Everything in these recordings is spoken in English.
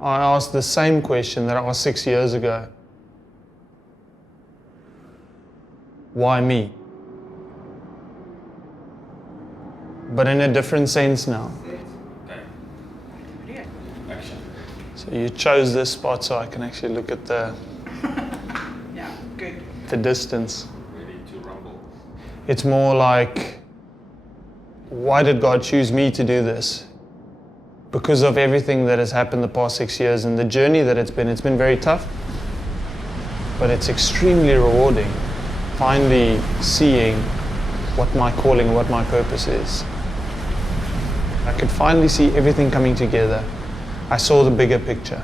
I asked the same question that I asked 6 years ago. Why me? But in a different sense now. Okay. Action. So you chose this spot so I can actually look at the Yeah, good. the distance. Ready to rumble. It's more like, why did God choose me to do this? Because of everything that has happened the past 6 years and the journey that it's been very tough, but it's extremely rewarding. Finally seeing what my calling, what my purpose is. I could finally see everything coming together. I saw the bigger picture.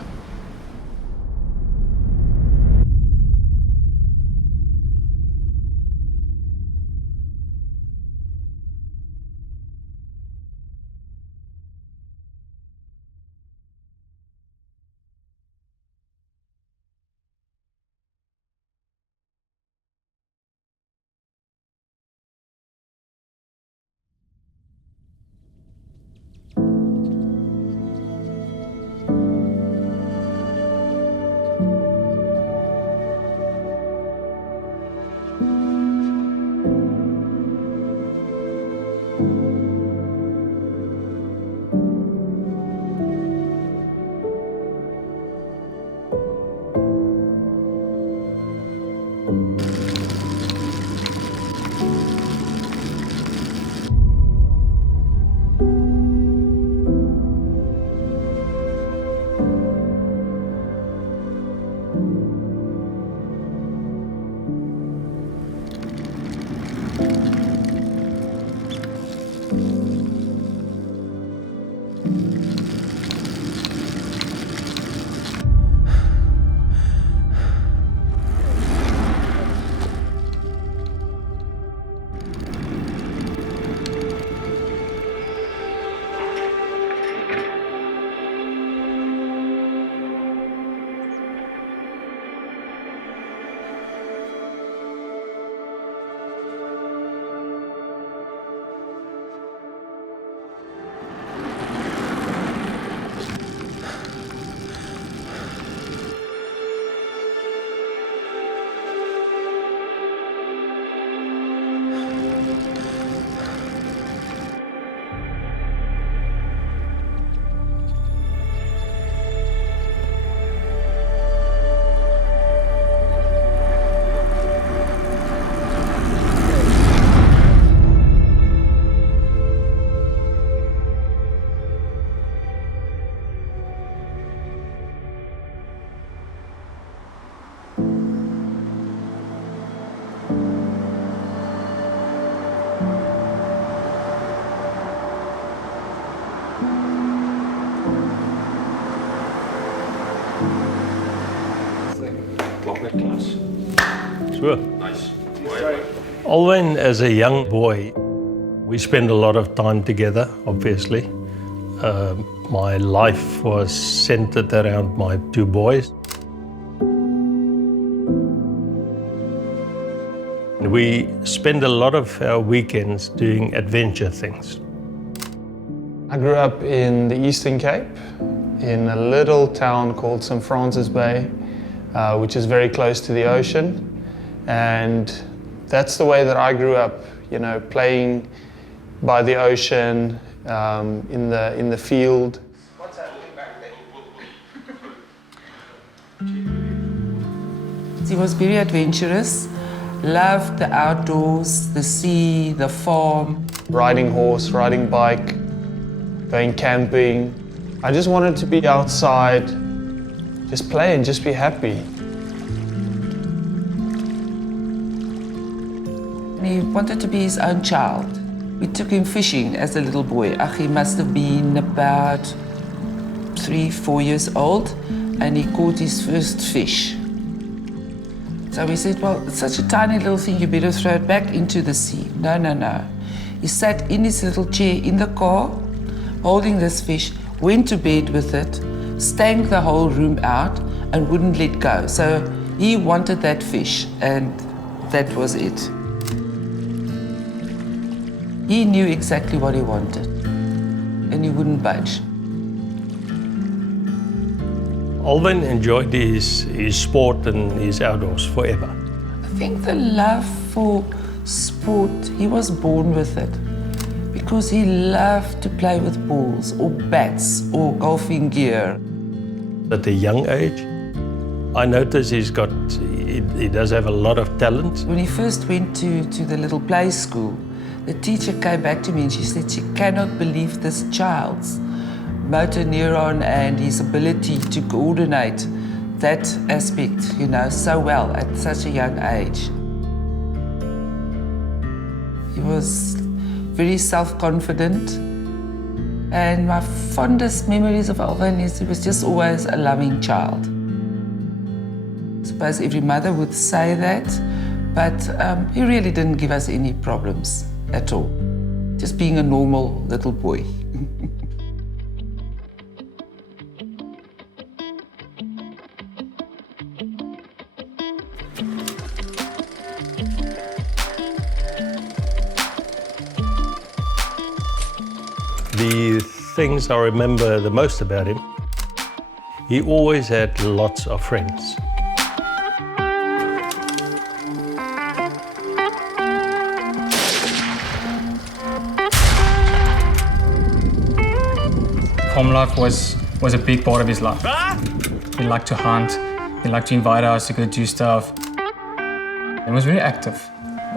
Klap net klas. Sure. Nice. Alwyn, as a young boy, we spent a lot of time together, obviously. My life was centered around my two boys. We spent a lot of our weekends doing adventure things. I grew up in the Eastern Cape, in a little town called St. Francis Bay, which is very close to the ocean. And that's the way that I grew up, you know, playing by the ocean, in the field. What's happening back there? He was very adventurous, loved the outdoors, the sea, the farm. Riding horse, riding bike, going camping. I just wanted to be outside, just play and just be happy. He wanted to be his own child. We took him fishing as a little boy. He must have been about 3-4 years old, and he caught his first fish. So we said, well, it's such a tiny little thing, you better throw it back into the sea. No, no, no. He sat in his little chair in the car, holding this fish, went to bed with it, stank the whole room out, and wouldn't let go. So he wanted that fish, and that was it. He knew exactly what he wanted, and he wouldn't budge. Alwyn enjoyed his sport and his outdoors forever. I think the love for sport, he was born with it. Because he loved to play with balls or bats or golfing gear. At a young age, I noticed he does have a lot of talent. When he first went to the little play school, the teacher came back to me and she said she cannot believe this child's motor neuron and his ability to coordinate that aspect, so well at such a young age. He was very self-confident, and my fondest memories of Alwyn is he was just always a loving child. I suppose every mother would say that, but he really didn't give us any problems at all. Just being a normal little boy. The things I remember the most about him, he always had lots of friends. Home life was a big part of his life. He liked to hunt, he liked to invite us to go do stuff. He was very active,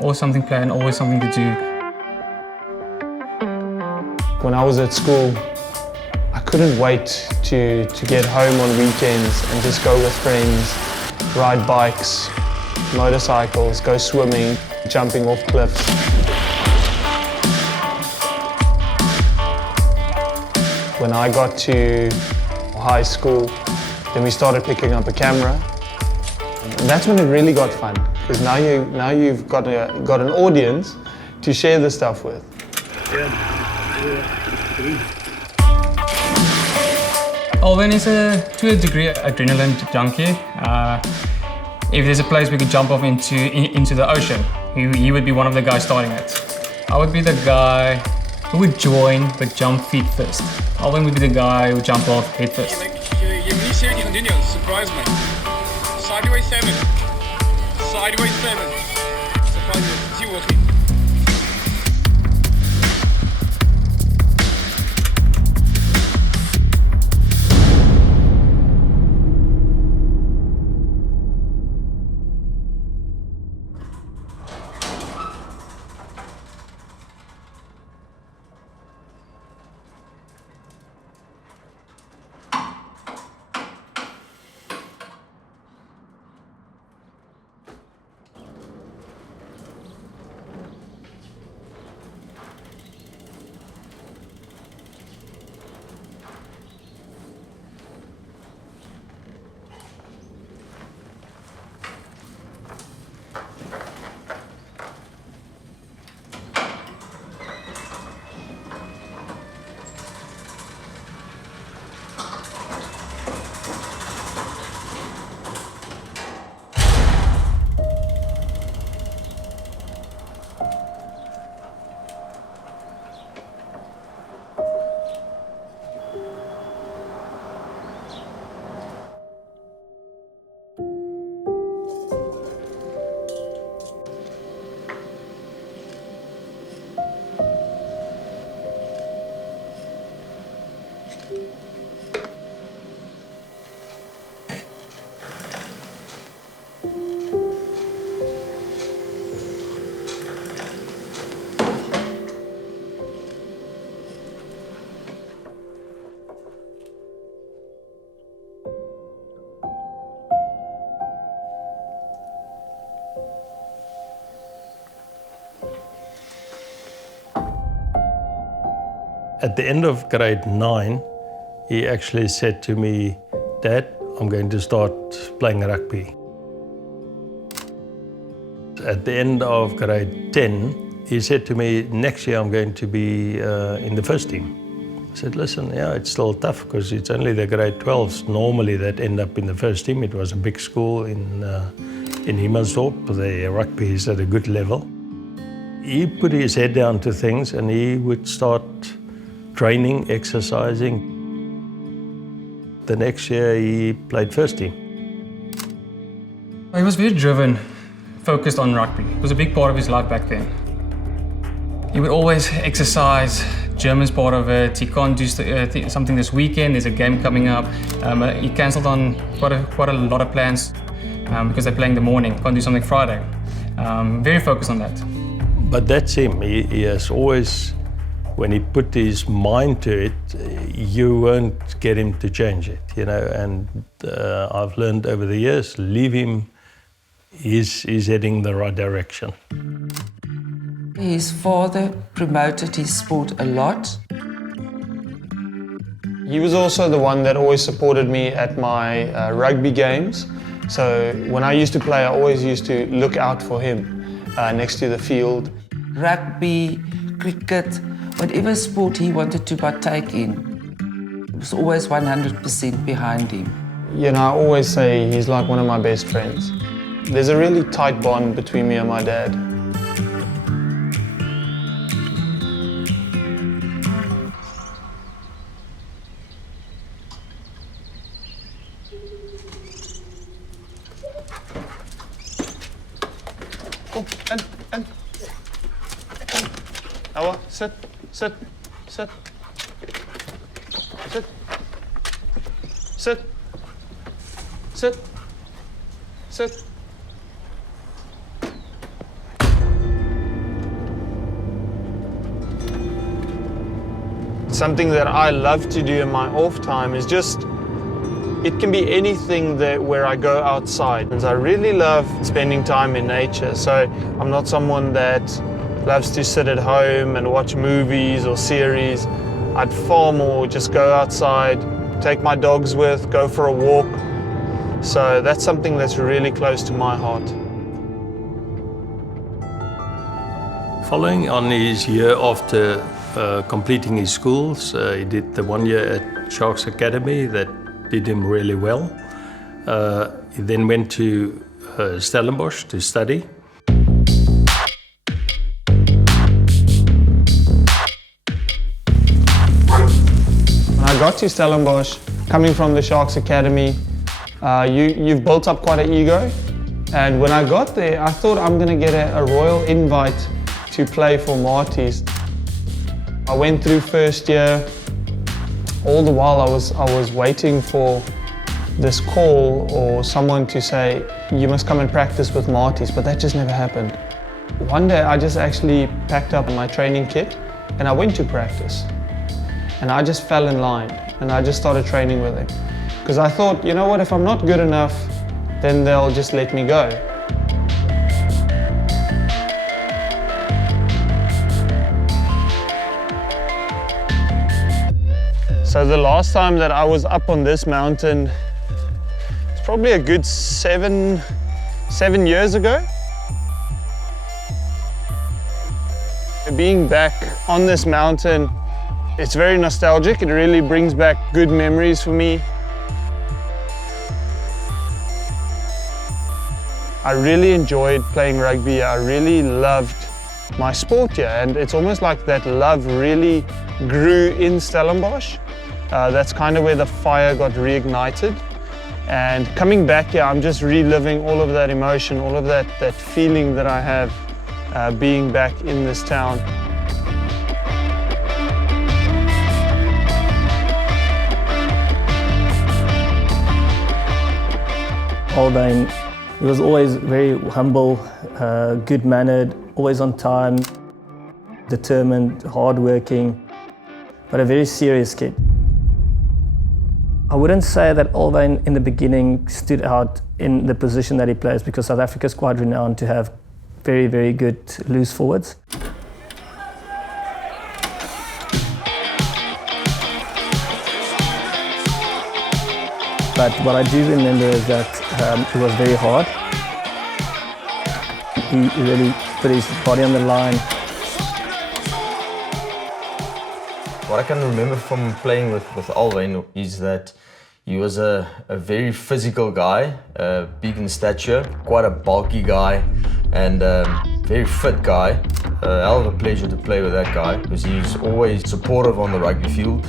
always something planned, always something to do. When I was at school, I couldn't wait to get home on weekends and just go with friends, ride bikes, motorcycles, go swimming, jumping off cliffs. When I got to high school, then we started picking up a camera. And that's when it really got fun, because now you've got an audience to share the stuff with. Alwyn is to a degree adrenaline junkie. If there's a place we could jump off into the ocean, he would be one of the guys starting it. I would be the guy who would join but jump feet first. Alwyn would be the guy who would jump off head first. Surprise me. Sideways 7. Sideways 7. Surprise me. See you walking. At the end of grade 9, he actually said to me, "Dad, I'm going to start playing rugby." At the end of grade 10, he said to me, "Next year I'm going to be in the first team." I said, "Listen, yeah, it's still tough because it's only the grade 12s normally that end up in the first team." It was a big school in Himmersdorp. The rugby is at a good level. He put his head down to things and he would start training, exercising. the next year he played first team. He was very driven, focused on rugby. It was a big part of his life back then. He would always exercise. German's part of it. He can't do something this weekend. There's a game coming up. He cancelled on quite a lot of plans because they're playing the morning. Can't do something Friday. Very focused on that. But that's him. He has always, when he put his mind to it, you won't get him to change it, you know. And I've learned over the years, leave him. He's heading the right direction. His father promoted his sport a lot. He was also the one that always supported me at my rugby games. So when I used to play, I always used to look out for him next to the field. Rugby, cricket, whatever sport he wanted to partake in, it was always 100% behind him. You know, I always say he's like one of my best friends. There's a really tight bond between me and my dad. Oh, and. Awa, sit. Sit. Sit. Something that I love to do in my off time is just, it can be anything where I go outside. And I really love spending time in nature. So I'm not someone that loves to sit at home and watch movies or series. I'd far more just go outside, take my dogs with, go for a walk. So that's something that's really close to my heart. Following on his year after completing his schools, he did the 1 year at Sharks Academy that did him really well. He then went to Stellenbosch to study. When I got to Stellenbosch, coming from the Sharks Academy, you've built up quite an ego. And when I got there, I thought I'm going to get a royal invite to play for Marties. I went through first year. All the while I was waiting for this call or someone to say, you must come and practice with Marties, but that just never happened. One day I just actually packed up my training kit and I went to practice. And I just fell in line and I just started training with him. Because I thought, you know what, if I'm not good enough, then they'll just let me go. So the last time that I was up on this mountain, it's probably a good seven years ago. Being back on this mountain, it's very nostalgic. It really brings back good memories for me. I really enjoyed playing rugby. I really loved my sport here, and it's almost like that love really grew in Stellenbosch. That's kind of where the fire got reignited. And coming back here, I'm just reliving all of that emotion, all of that feeling that I have being back in this town. Alwyn, he was always very humble, good-mannered, always on time, determined, hard-working, but a very serious kid. I wouldn't say that Alwyn in the beginning stood out in the position that he plays because South Africa is quite renowned to have very, very good loose forwards. But what I do remember is that it was very hard. He really put his body on the line. What I can remember from playing with Alwyn is that he was a very physical guy, big in stature, quite a bulky guy, and very fit guy. A hell of a pleasure to play with that guy because he's always supportive on the rugby field.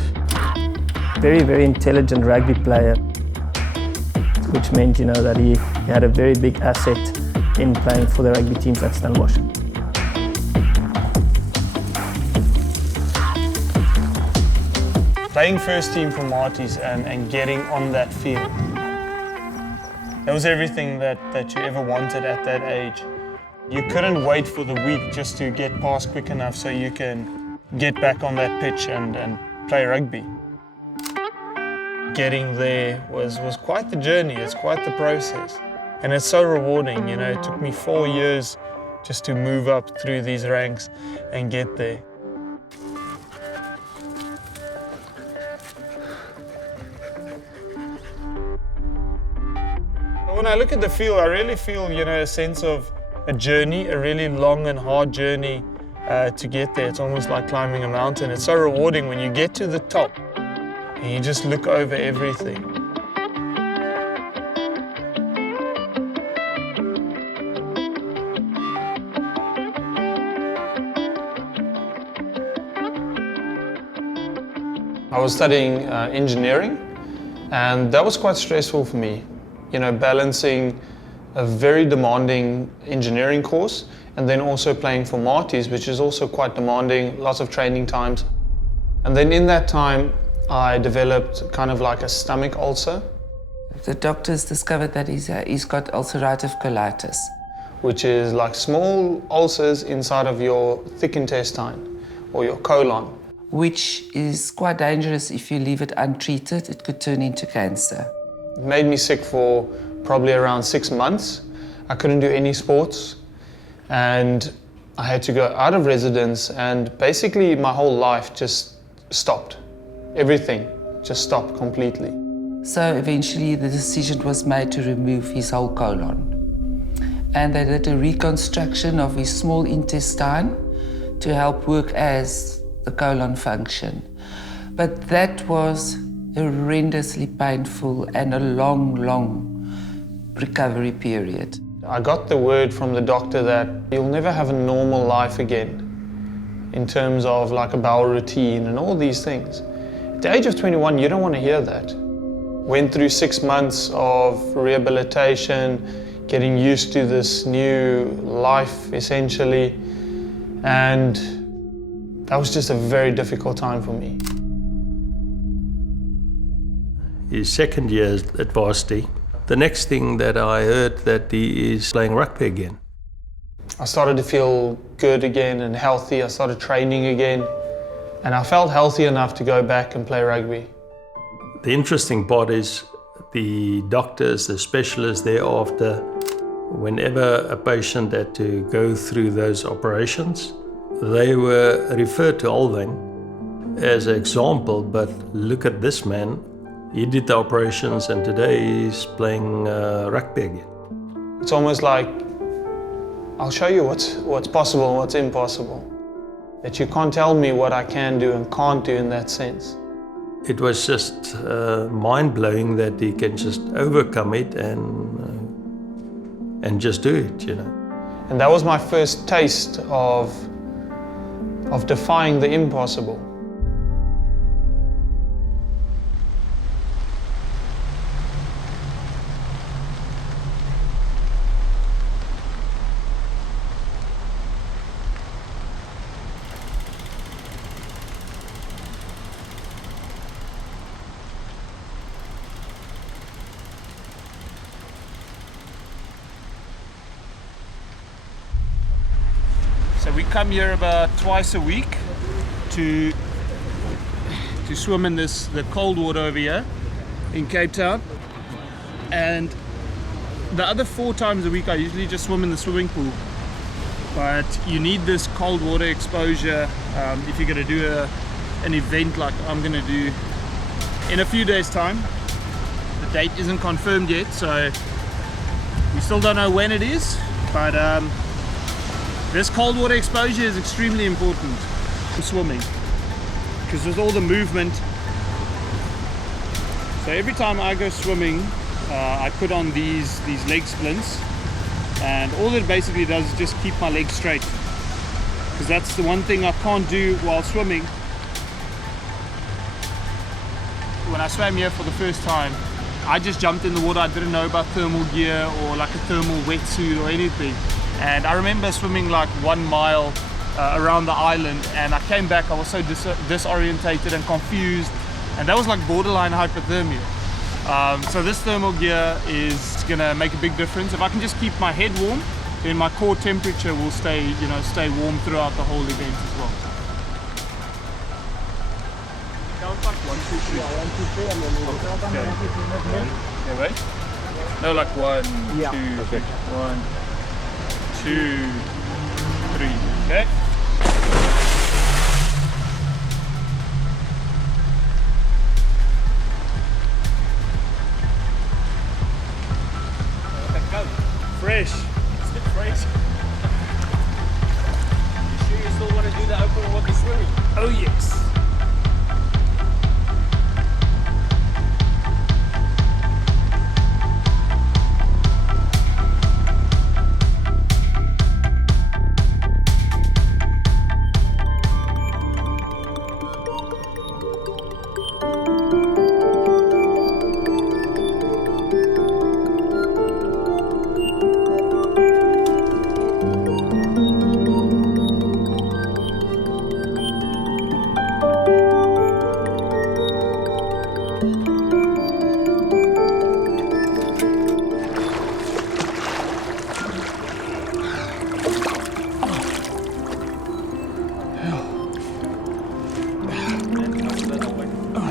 very, very intelligent rugby player, which meant, that he had a very big asset in playing for the rugby teams at Stellenbosch. Playing first team for Marty's and getting on that field, that was everything that you ever wanted at that age. You couldn't wait for the week just to get past quick enough so you can get back on that pitch and play rugby. Getting there was quite the journey, it's quite the process. And it's so rewarding, it took me 4 years just to move up through these ranks and get there. When I look at the field, I really feel, a sense of a journey, a really long and hard journey to get there. It's almost like climbing a mountain. It's so rewarding when you get to the top and you just look over everything. I was studying engineering, and that was quite stressful for me. Balancing a very demanding engineering course and then also playing for Marty's, which is also quite demanding, lots of training times. And then in that time, I developed kind of like a stomach ulcer. The doctors discovered that he's got ulcerative colitis, which is like small ulcers inside of your thick intestine or your colon. Which is quite dangerous if you leave it untreated. It could turn into cancer. It made me sick for probably around 6 months. I couldn't do any sports and I had to go out of residence, and basically my whole life just stopped. Everything just stopped completely. So eventually the decision was made to remove his whole colon. And they did a reconstruction of his small intestine to help work as the colon function. But that was horrendously painful and a long recovery period. I got the word from the doctor that you'll never have a normal life again in terms of like a bowel routine and all these things. At the age of 21, you don't want to hear that. Went through 6 months of rehabilitation, getting used to this new life essentially, and that was just a very difficult time for me. His second year at varsity, the next thing that I heard that he is playing rugby again. I started to feel good again and healthy. I started training again, and I felt healthy enough to go back and play rugby. The interesting part is the doctors, the specialists thereafter, whenever a patient had to go through those operations, they were referred to Alwyn as an example, but look at this man. He did the operations and today he's playing rugby again. It's almost like, I'll show you what's possible and what's impossible. That you can't tell me what I can do and can't do in that sense. It was just mind-blowing that he can just overcome it and just do it, And that was my first taste of defying the impossible. So we come here about twice a week to swim in the cold water over here in Cape Town, and the other 4 times a week I usually just swim in the swimming pool. But you need this cold water exposure if you're going to do an event like I'm going to do in a few days' time. The date isn't confirmed yet, so we still don't know when it is, but this cold water exposure is extremely important for swimming, because with all the movement. So every time I go swimming, I put on these leg splints, and all it basically does is just keep my legs straight, because that's the one thing I can't do while swimming, when I swam here for the first time, I just jumped in the water. I didn't know about thermal gear or like a thermal wetsuit or anything. And I remember swimming like 1 mile around the island, and I came back, I was so disorientated and confused, and that was like borderline hypothermia. So this thermal gear is gonna make a big difference. If I can just keep my head warm, then my core temperature will stay warm throughout the whole event as well. Count like 1, 2, 3. Yeah, 1, 2, 3, and then we'll go down. Okay, wait. No, like 1, 2, okay. 1, 2, 3. Okay. Fresh. It's get fresh. You sure you still want to do the open water swimming? Oh yes.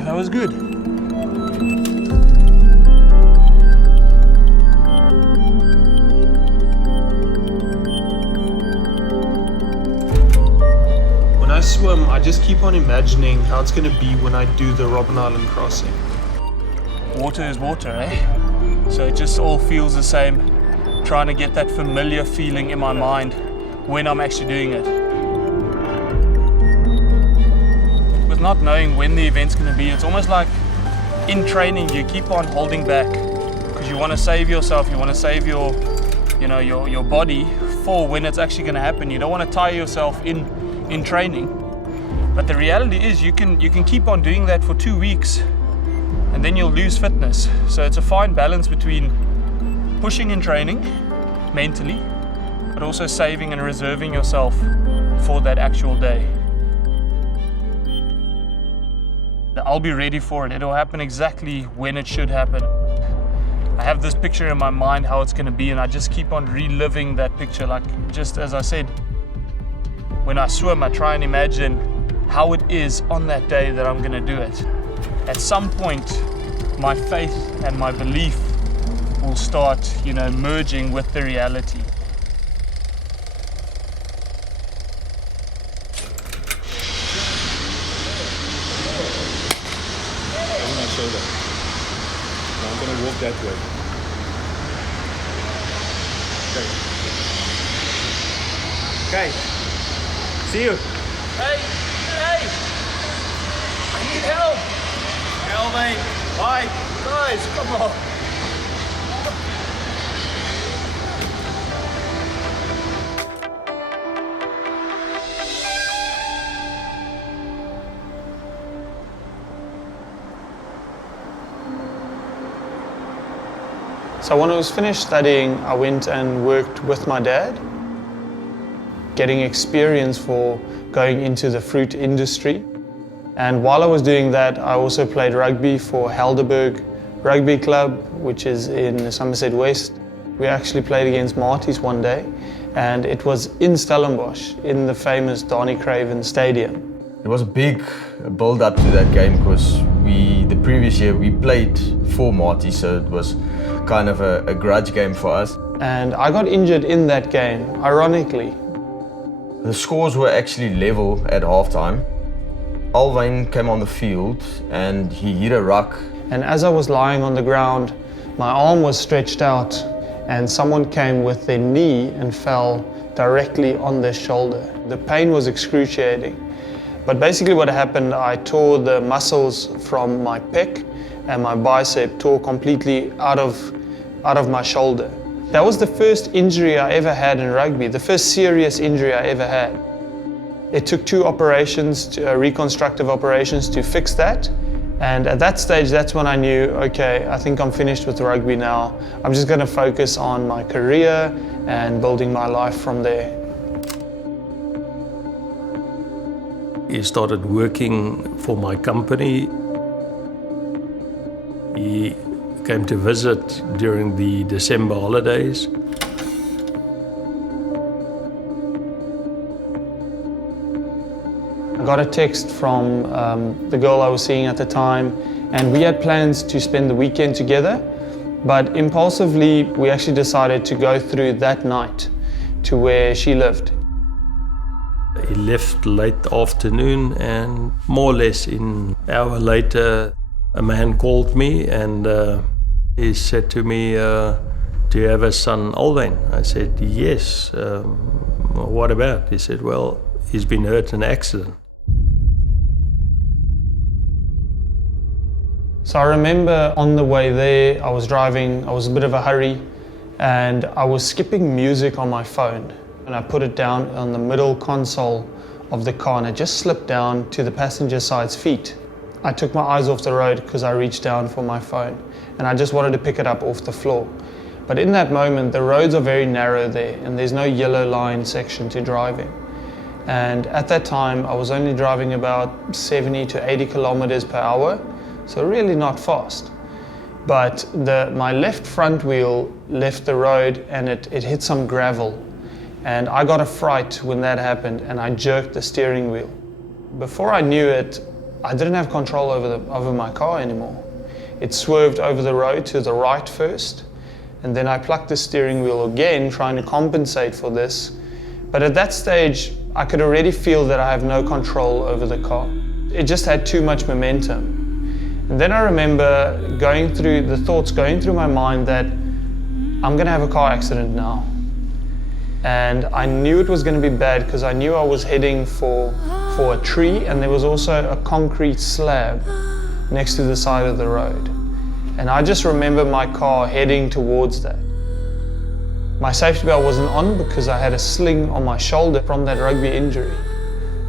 That was good. When I swim, I just keep on imagining how it's going to be when I do the Robben Island crossing. Water is water, eh? So it just all feels the same. Trying to get that familiar feeling in my mind when I'm actually doing it. With not knowing when the event's going to be, it's almost like in training you keep on holding back because you want to save yourself, you want to save your body for when it's actually going to happen. You don't want to tire yourself in training. But the reality is you can keep on doing that for 2 weeks and then you'll lose fitness. So it's a fine balance between pushing in training mentally, but also saving and reserving yourself for that actual day. I'll be ready for it. It'll happen exactly when it should happen. I have this picture in my mind how it's going to be, and I just keep on reliving that picture. Like, just as I said, when I swim, I try and imagine how it is on that day that I'm going to do it. At some point, my faith and my belief will start, merging with the reality. Shoulder. Now I'm going to walk that way. Okay. See you. Hey! I need help! Alwyn, bye. Guys, come on! So when I was finished studying, I went and worked with my dad, getting experience for going into the fruit industry. And while I was doing that, I also played rugby for Helderberg Rugby Club, which is in Somerset West. We actually played against Marty's one day, and it was in Stellenbosch, in the famous Donny Craven Stadium. It was a big build-up to that game because the previous year we played for Marty, so it was kind of a grudge game for us. And I got injured in that game, ironically. The scores were actually level at halftime. Alwyn came on the field and he hit a ruck. And as I was lying on the ground, my arm was stretched out and someone came with their knee and fell directly on their shoulder. The pain was excruciating. But basically what happened, I tore the muscles from my pec and my bicep tore completely out of my shoulder. That was the first injury I ever had in rugby, the first serious injury I ever had. It took 2 operations, reconstructive operations, to fix that, And at that stage, that's when I knew, okay, I think I'm finished with rugby now. I'm just going to focus on my career and building my life from there. He started working for my company. He came to visit during the December holidays. I got a text from the girl I was seeing at the time, and we had plans to spend the weekend together, but impulsively we actually decided to go through that night to where she lived. He left late afternoon, and more or less an hour later a man called me and he said to me, do you have a son, Alwyn? I said, yes. What about? He said, well, he's been hurt in an accident. So I remember on the way there, I was driving, I was in a bit of a hurry, and I was skipping music on my phone. And I put it down on the middle console of the car, and it just slipped down to the passenger side's feet. I took my eyes off the road because I reached down for my phone, and I just wanted to pick it up off the floor. But in that moment, the roads are very narrow there, and there's no yellow line section to driving. And at that time, I was only driving about 70 to 80 kilometers per hour, so really not fast. But my left front wheel left the road and it hit some gravel. And I got a fright when that happened, and I jerked the steering wheel. Before I knew it, I didn't have control over my car anymore. It swerved over the road to the right first, and then I plucked the steering wheel again, trying to compensate for this. But at that stage, I could already feel that I have no control over the car. It just had too much momentum. And then I remember the thoughts going through my mind that I'm gonna have a car accident now. And I knew it was gonna be bad because I knew I was heading for a tree, and there was also a concrete slab next to the side of the road. And I just remember my car heading towards that. My safety belt wasn't on because I had a sling on my shoulder from that rugby injury,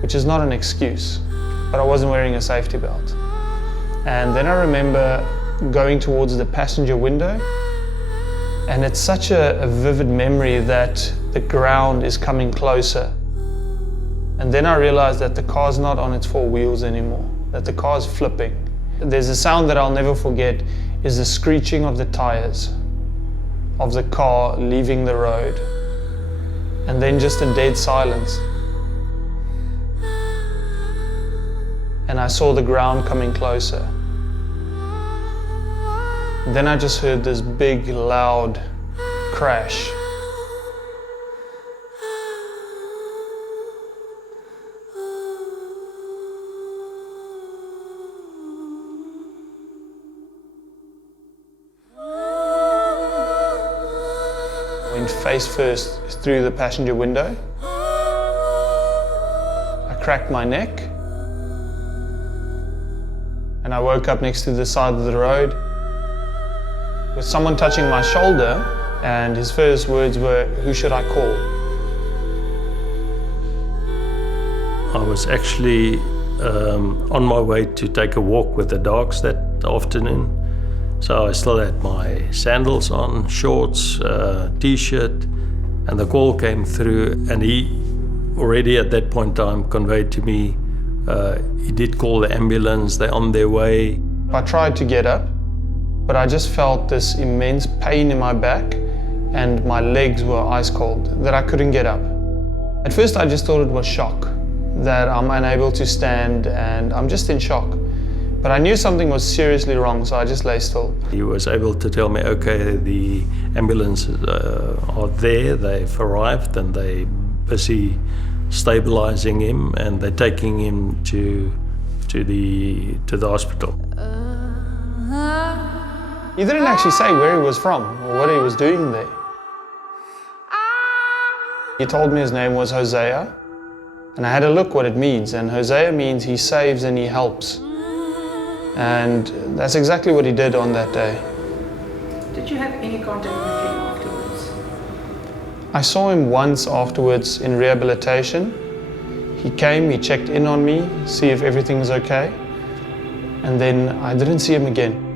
which is not an excuse, but I wasn't wearing a safety belt. And then I remember going towards the passenger window, and it's such a vivid memory that the ground is coming closer. And then I realized that the car's not on its four wheels anymore, that the car's flipping. There's a sound that I'll never forget, is the screeching of the tires of the car leaving the road. And then just a dead silence. And I saw the ground coming closer. And then I just heard this big, loud crash. I went face first through the passenger window. I cracked my neck. And I woke up next to the side of the road with someone touching my shoulder, and his first words were, "Who should I call?" I was actually on my way to take a walk with the dogs that afternoon. So I still had my sandals on, shorts, t-shirt, and the call came through, and he already at that point in time conveyed to me, he did call the ambulance, they're on their way. I tried to get up, but I just felt this immense pain in my back, and my legs were ice cold, that I couldn't get up. At first I just thought it was shock, that I'm unable to stand and I'm just in shock. But I knew something was seriously wrong, so I just lay still. He was able to tell me, okay, the ambulance are there, they've arrived, and they're busy stabilizing him, and they're taking him to the hospital. He didn't actually say where he was from or what he was doing there. He told me his name was Hosea, and I had a look what it means, and Hosea means he saves and he helps. And that's exactly what he did on that day. Did you have any contact with him afterwards? I saw him once afterwards in rehabilitation. He came, he checked in on me, see if everything was okay. And then I didn't see him again.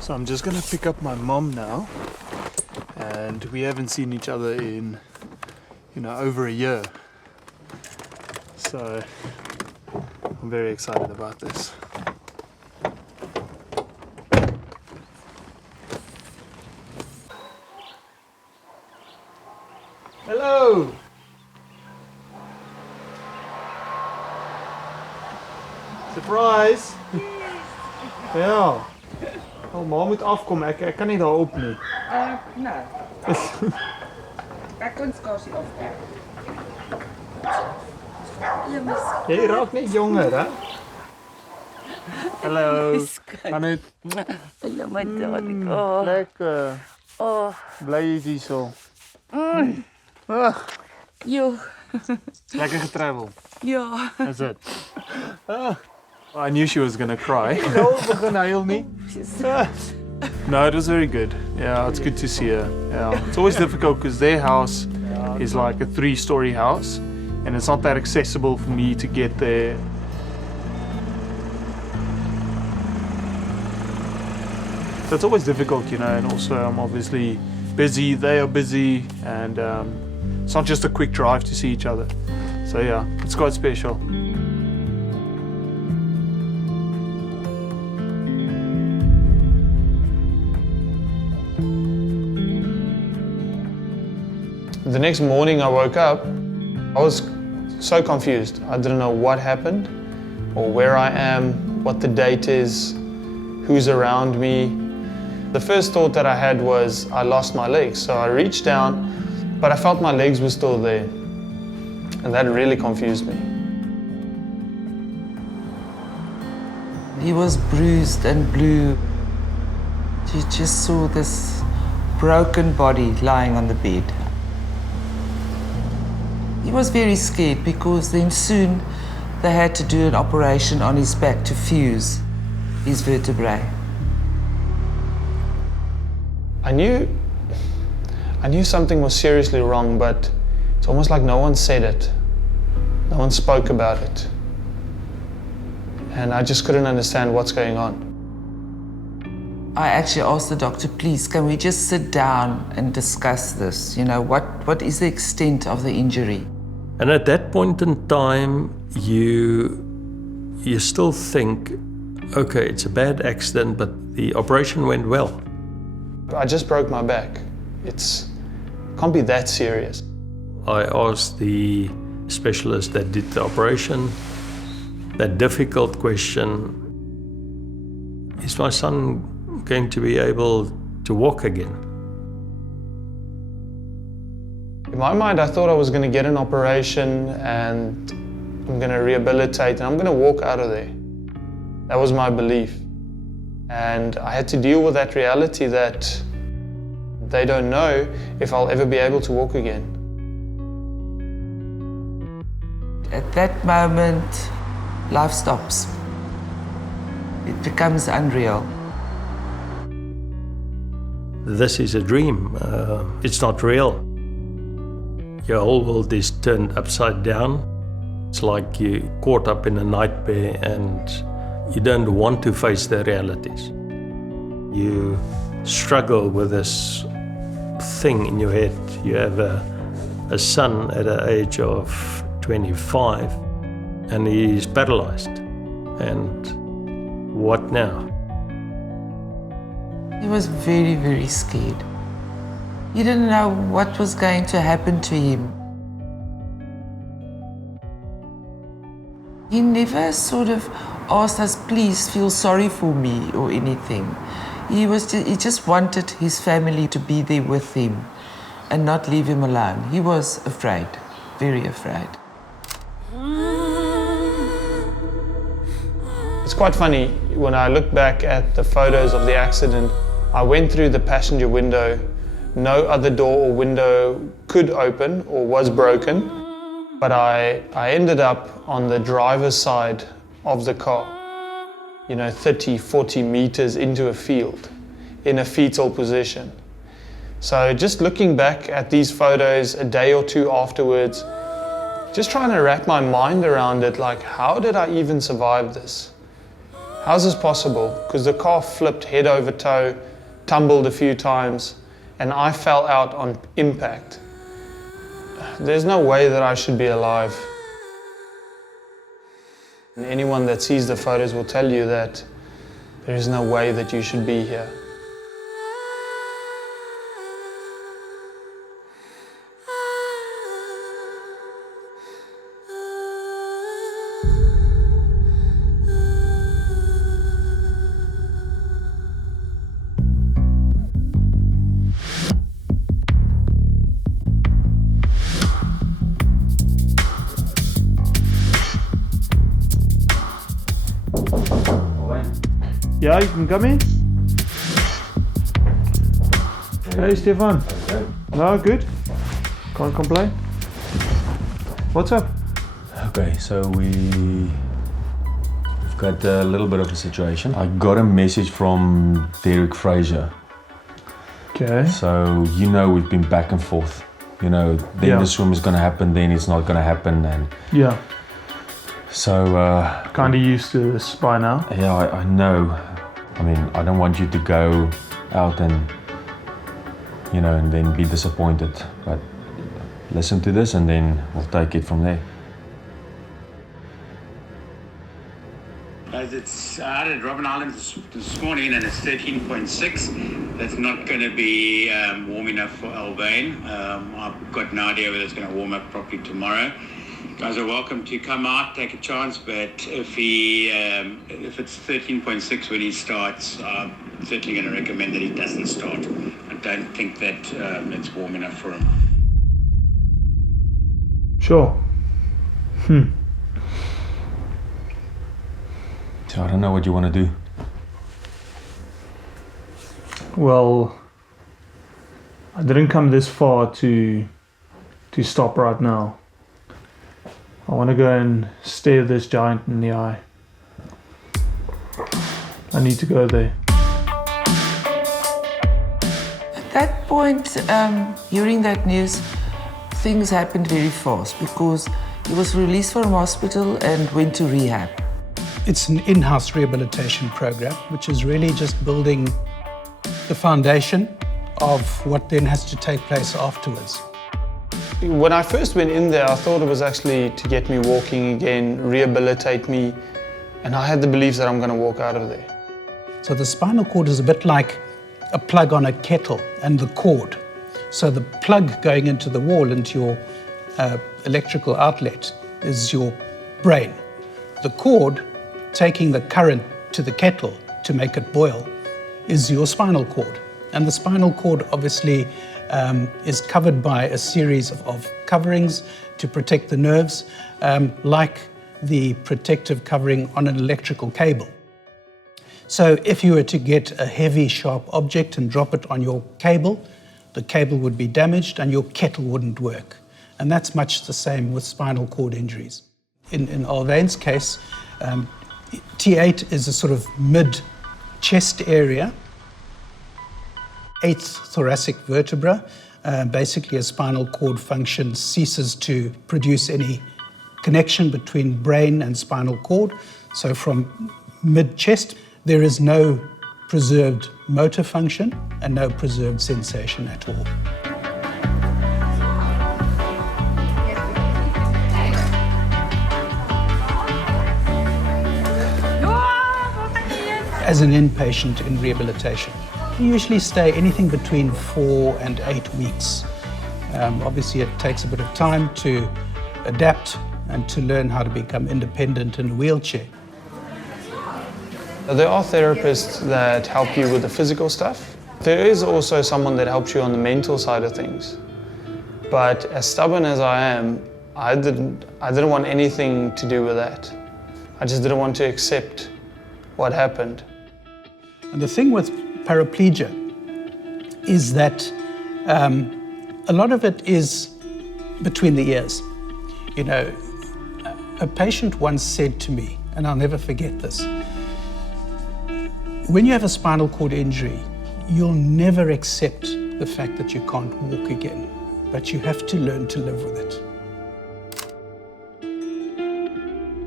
So I'm just gonna pick up my mom now, and we haven't seen each other in, over a year. So I'm very excited about this. Hello! Surprise! Ja. Oh, ma moet afkom, ek kan nie daar op nie. Nou. Ek kon skaars nie afkom. Jy raak net jonger, hè? Hallo. Kan dit? Hallo my darling. Oh. Lekker. Oh. Bly jy hier so? Jo. Lekker getravel. Ja. Is it? I knew she was gonna cry. begin huil nie. No, it was very good. Yeah, it's good to see her. Yeah, it's always difficult because their house is like a 3-story house, and it's not that accessible for me to get there. So it's always difficult, and also I'm obviously busy, they are busy, and it's not just a quick drive to see each other. So yeah, it's quite special. The next morning I woke up, I was so confused. I didn't know what happened or where I am, what the date is, who's around me. The first thought that I had was I lost my legs. So I reached down, but I felt my legs were still there. And that really confused me. He was bruised and blue. You just saw this broken body lying on the bed. He was very scared because then soon they had to do an operation on his back to fuse his vertebrae. I knew something was seriously wrong, but it's almost like no one said it. No one spoke about it. And I just couldn't understand what's going on. I actually asked the doctor, please, can we just sit down and discuss this? What is the extent of the injury? And at that point in time, you still think, okay, it's a bad accident, but the operation went well. I just broke my back. It can't be that serious. I asked the specialist that did the operation that difficult question, is my son going to be able to walk again? In my mind, I thought I was going to get an operation and I'm going to rehabilitate and I'm going to walk out of there. That was my belief. And I had to deal with that reality that they don't know if I'll ever be able to walk again. At that moment, life stops. It becomes unreal. This is a dream. It's not real. Your whole world is turned upside down. It's like you're caught up in a nightmare and you don't want to face the realities. You struggle with this thing in your head. You have a son at the age of 25 and he's paralyzed. And what now? He was very, very scared. He didn't know what was going to happen to him. He never sort of asked us, please feel sorry for me or anything. He just wanted his family to be there with him and not leave him alone. He was afraid, very afraid. It's quite funny, when I look back at the photos of the accident, I went through the passenger window. No other door or window could open or was broken, but I ended up on the driver's side of the car, 30, 40 meters into a field in a fetal position. So just looking back at these photos a day or two afterwards, just trying to wrap my mind around it, like, how did I even survive this? How's this possible? Because the car flipped head over toe, tumbled a few times, and I fell out on impact. There's no way that I should be alive. And anyone that sees the photos will tell you that there is no way that you should be here. Yeah, you can come in. Hey, Stefan. No, good. Can't complain. What's up? Okay, so we've got a little bit of a situation. I got a message from Derek Fraser. Okay. So we've been back and forth. Then the swim is going to happen, then it's not going to happen, and yeah. So kind of used to this by now. Yeah, I know. I mean, I don't want you to go out and and then be disappointed. But listen to this, and then we'll take it from there. As it's out at Robben Island this morning, and it's 13.6. That's not going to be warm enough for Alwyn. I've got no idea whether it's going to warm up properly tomorrow. Guys are welcome to come out, take a chance, but if it's 13.6 when he starts, I'm certainly going to recommend that he doesn't start. I don't think that it's warm enough for him. Sure. So I don't know what you want to do. Well, I didn't come this far to stop right now. I want to go and stare this giant in the eye. I need to go there. At that point, hearing that news, things happened very fast because he was released from hospital and went to rehab. It's an in-house rehabilitation program, which is really just building the foundation of what then has to take place afterwards. When I first went in there, I thought it was actually to get me walking again, rehabilitate me, and I had the belief that I'm going to walk out of there. So the spinal cord is a bit like a plug on a kettle and the cord. So the plug going into the wall, into your electrical outlet, is your brain. The cord taking the current to the kettle to make it boil is your spinal cord. And the spinal cord obviously is covered by a series of coverings to protect the nerves, like the protective covering on an electrical cable. So if you were to get a heavy, sharp object and drop it on your cable, the cable would be damaged and your kettle wouldn't work. And that's much the same with spinal cord injuries. In Alwyn's case, T8 is a sort of mid-chest area, 8th thoracic vertebra. Basically, a spinal cord function ceases to produce any connection between brain and spinal cord. So from mid-chest, there is no preserved motor function and no preserved sensation at all. As an inpatient in rehabilitation, you usually stay anything between 4 and 8 weeks. Obviously, it takes a bit of time to adapt and to learn how to become independent in a wheelchair. There are therapists that help you with the physical stuff. There is also someone that helps you on the mental side of things. But as stubborn as I am, I didn't want anything to do with that. I just didn't want to accept what happened. And the thing with paraplegia is that a lot of it is between the ears. You know, a patient once said to me, and I'll never forget this, when you have a spinal cord injury, you'll never accept the fact that you can't walk again, but you have to learn to live with it.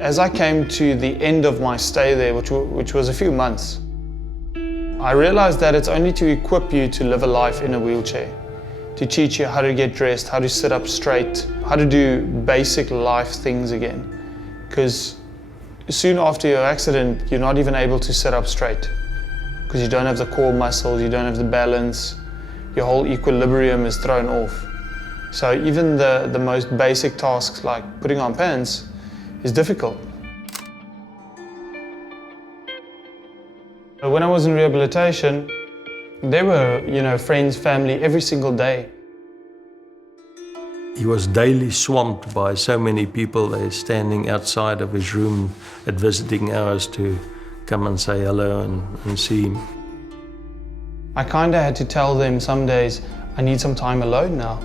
As I came to the end of my stay there, which was a few months, I realized that it's only to equip you to live a life in a wheelchair, to teach you how to get dressed, how to sit up straight, how to do basic life things again. Because soon after your accident, you're not even able to sit up straight, because you don't have the core muscles, you don't have the balance, your whole equilibrium is thrown off. So even the most basic tasks like putting on pants is difficult. When I was in rehabilitation, there were, friends, family, every single day. He was daily swamped by so many people there standing outside of his room at visiting hours to come and say hello and see him. I kind of had to tell them some days, I need some time alone now.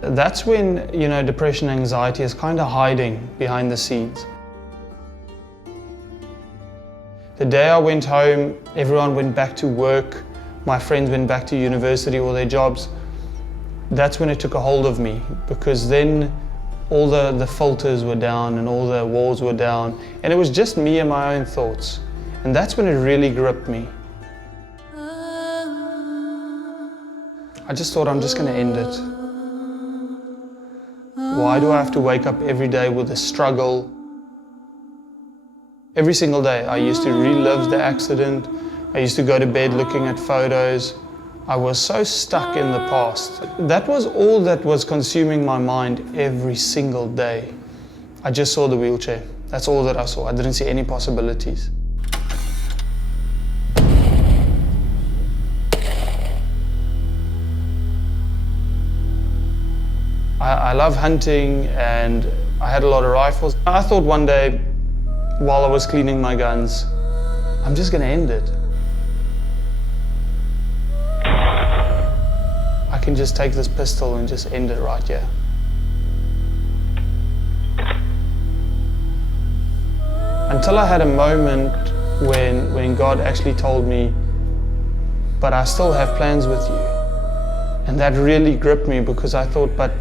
That's when, depression and anxiety is kind of hiding behind the scenes. The day I went home, everyone went back to work, my friends went back to university or their jobs. That's when it took a hold of me, because then all the filters were down and all the walls were down, and it was just me and my own thoughts. And that's when it really gripped me. I just thought, I'm just going to end it. Why do I have to wake up every day with a struggle? Every single day I used to relive the accident. I used to go to bed looking at photos. I was so stuck in the past. That was all that was consuming my mind every single day. I just saw the wheelchair. That's all that I saw. I didn't see any possibilities. I love hunting and I had a lot of rifles. I thought one day, while I was cleaning my guns, I'm just going to end it. I can just take this pistol and just end it right here. Until I had a moment when God actually told me, but I still have plans with you. And that really gripped me, because I thought, but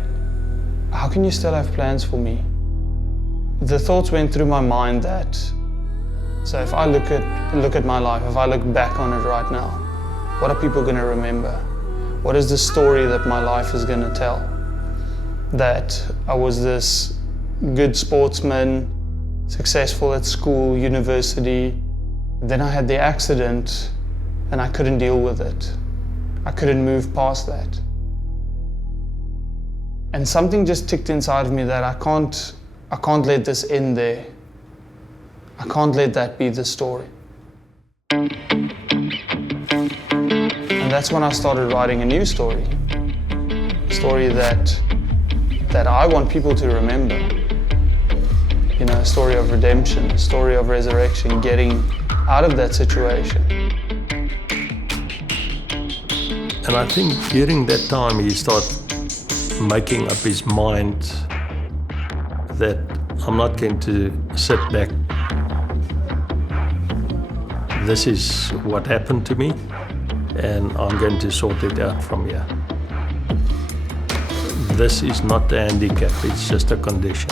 how can you still have plans for me? The thoughts went through my mind that, so if I look at my life, if I look back on it right now, what are people going to remember? What is the story that my life is going to tell? That I was this good sportsman, successful at school, university. Then I had the accident and I couldn't deal with it. I couldn't move past that. And something just ticked inside of me that I can't let this end there. I can't let that be the story. And that's when I started writing a new story. A story that I want people to remember. A story of redemption, a story of resurrection, getting out of that situation. And I think during that time he started making up his mind that I'm not going to sit back. This is what happened to me, and I'm going to sort it out from here. This is not a handicap, it's just a condition.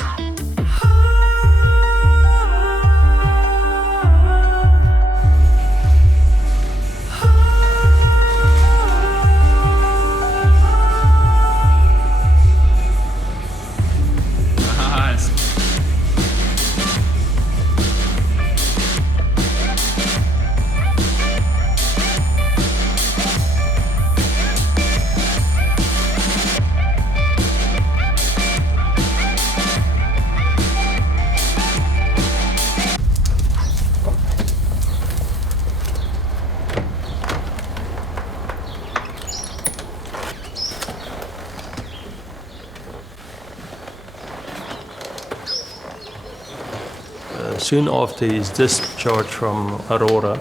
soon after his discharge from Aurora,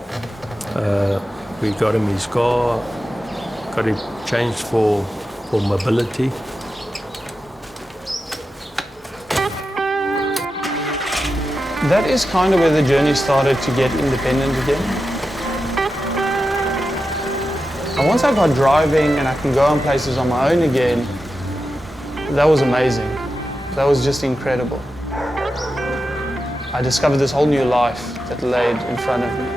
we got him his car, got it changed for mobility. That is kind of where the journey started to get independent again. And once I got driving and I can go on places on my own again, that was amazing. That was just incredible. I discovered this whole new life that laid in front of me.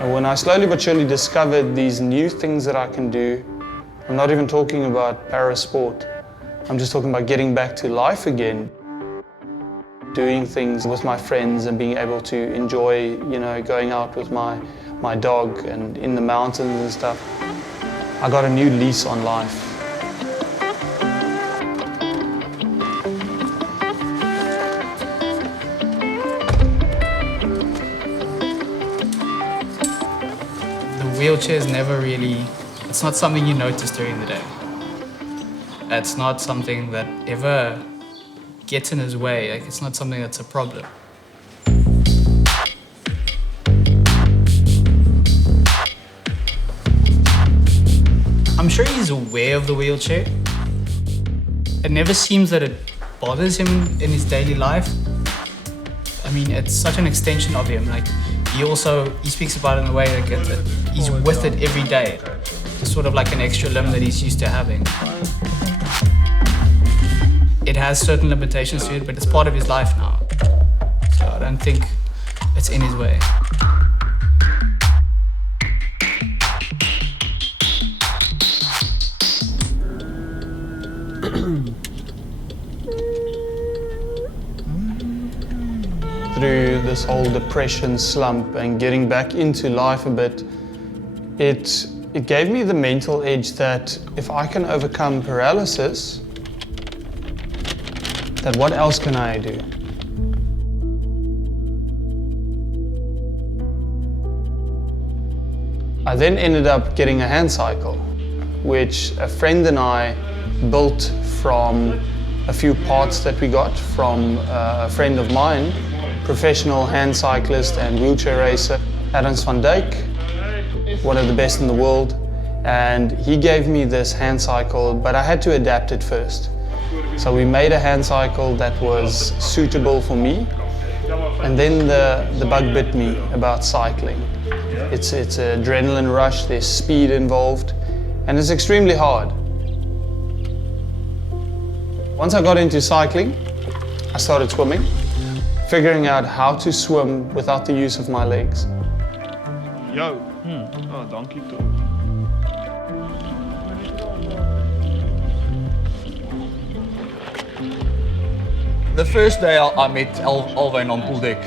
And when I slowly but surely discovered these new things that I can do, I'm not even talking about para-sport. I'm just talking about getting back to life again. Doing things with my friends and being able to enjoy, going out with my dog and in the mountains and stuff. I got a new lease on life. The wheelchair is never really, it's not something you notice during the day. It's not something that ever gets in his way. Like, it's not something that's a problem. I'm sure he's aware of the wheelchair. It never seems that it bothers him in his daily life. I mean, it's such an extension of him. Like, he speaks about it in a way that he's with it every day. It's sort of like an extra limb that he's used to having. It has certain limitations to it, but it's part of his life now. So I don't think it's in his way. Through this whole depression slump and getting back into life a bit, it gave me the mental edge that if I can overcome paralysis, that what else can I do? I then ended up getting a hand cycle, which a friend and I built from a few parts that we got from a friend of mine, professional hand cyclist and wheelchair racer, Adams van Dijk, one of the best in the world. And he gave me this hand cycle, but I had to adapt it first. So we made a hand cycle that was suitable for me, and then the bug bit me about cycling. It's an adrenaline rush, there's speed involved, and it's extremely hard. Once I got into cycling, I started swimming, figuring out how to swim without the use of my legs. Yo. Oh, dankie too. The first day I met Alwyn on pool deck.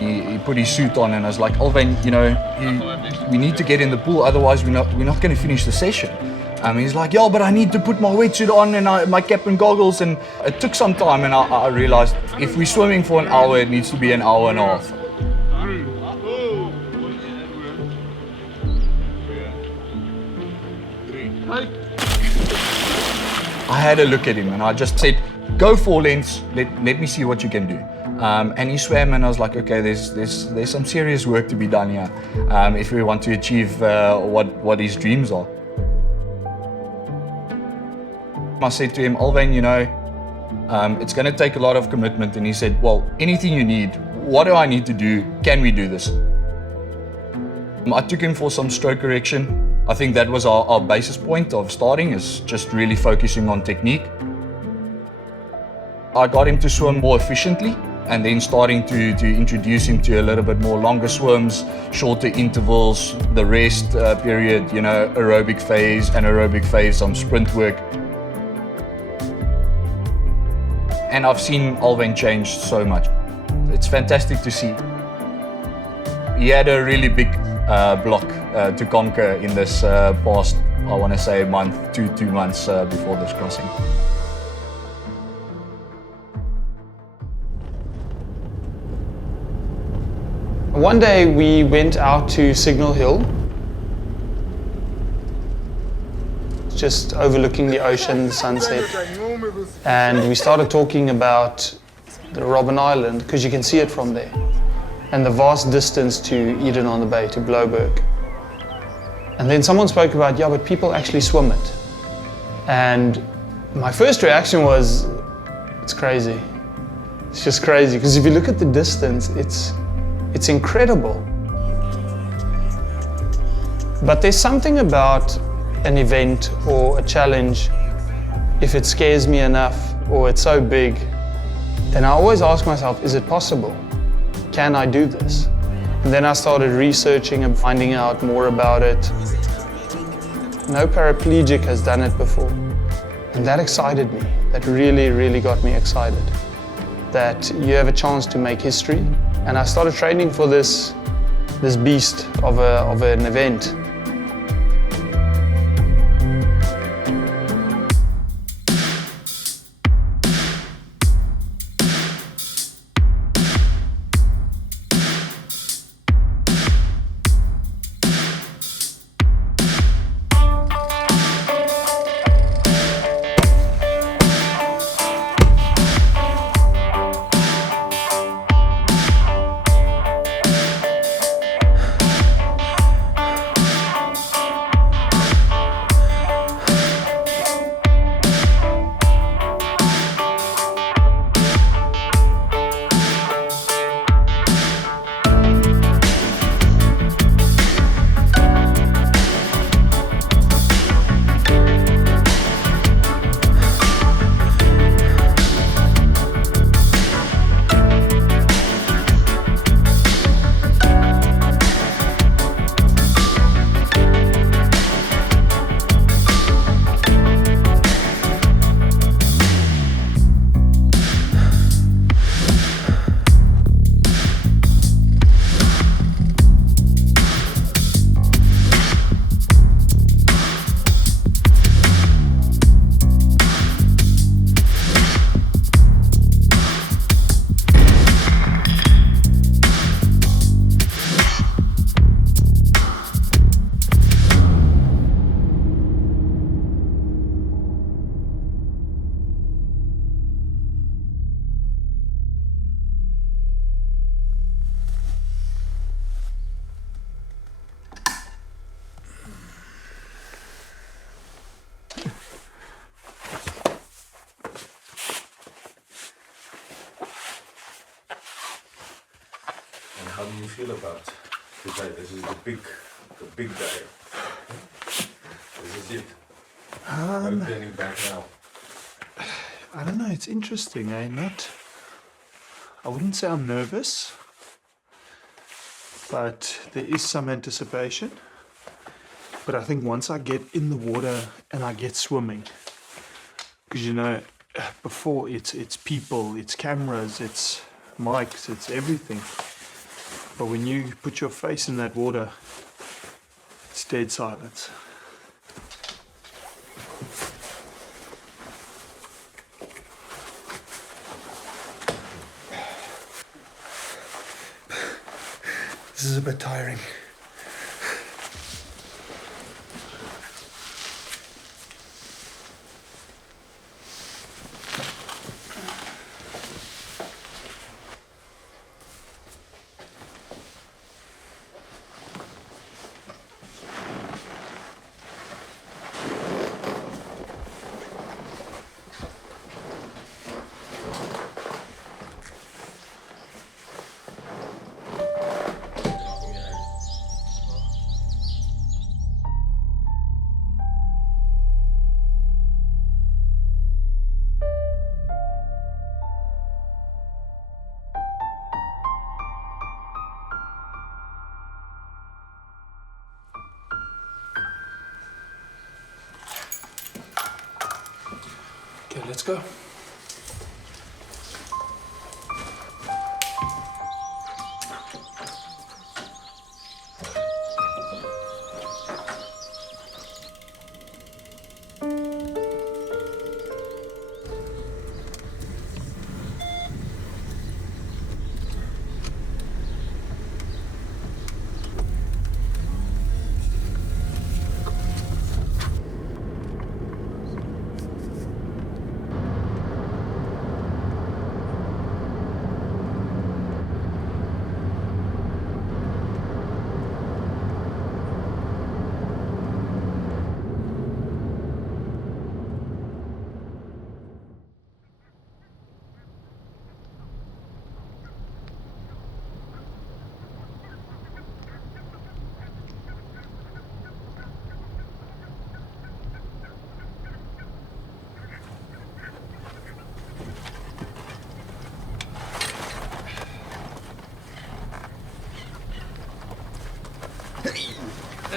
He put his suit on and I was like, Alwyn, we need to get in the pool, otherwise we're not going to finish the session. He's like, yeah, but I need to put my wetsuit on and my cap and goggles, and it took some time, and I realized if we're swimming for an hour, it needs to be an hour and a half. I had a look at him and I just said, go 4 lengths, let me see what you can do. And he swam and I was like, okay, there's some serious work to be done here if we want to achieve what his dreams are. I said to him, Alwyn, it's going to take a lot of commitment. And he said, well, anything you need, what do I need to do? Can we do this? I took him for some stroke correction. I think that was our basis point of starting, is just really focusing on technique. I got him to swim more efficiently, and then starting to introduce him to a little bit more longer swims, shorter intervals, the rest period, aerobic phase, anaerobic phase, some sprint work. And I've seen Alwyn change so much. It's fantastic to see. He had a really big block to conquer in this past, I want to say, month, 2 months before this crossing. One day we went out to Signal Hill, just overlooking the ocean, the sunset. And we started talking about the Robben Island, because you can see it from there, and the vast distance to Eden-on-the-Bay, to Bloberg. And then someone spoke about, yeah, but people actually swim it. And my first reaction was, it's crazy. It's just crazy, because if you look at the distance, it's incredible. But there's something about an event or a challenge, if it scares me enough or it's so big, then I always ask myself, is it possible? Can I do this? And then I started researching and finding out more about it. No paraplegic has done it before. And that excited me. That really, really got me excited. That you have a chance to make history. And I started training for this beast of an event. How do you feel about today? This is the big day. This is it. No turning back now. I don't know, it's interesting, I wouldn't say I'm nervous, but there is some anticipation. But I think once I get in the water and I get swimming, because before it's people, it's cameras, it's mics, it's everything. But when you put your face in that water, it's dead silence. This is a bit tiring. Okay, let's go.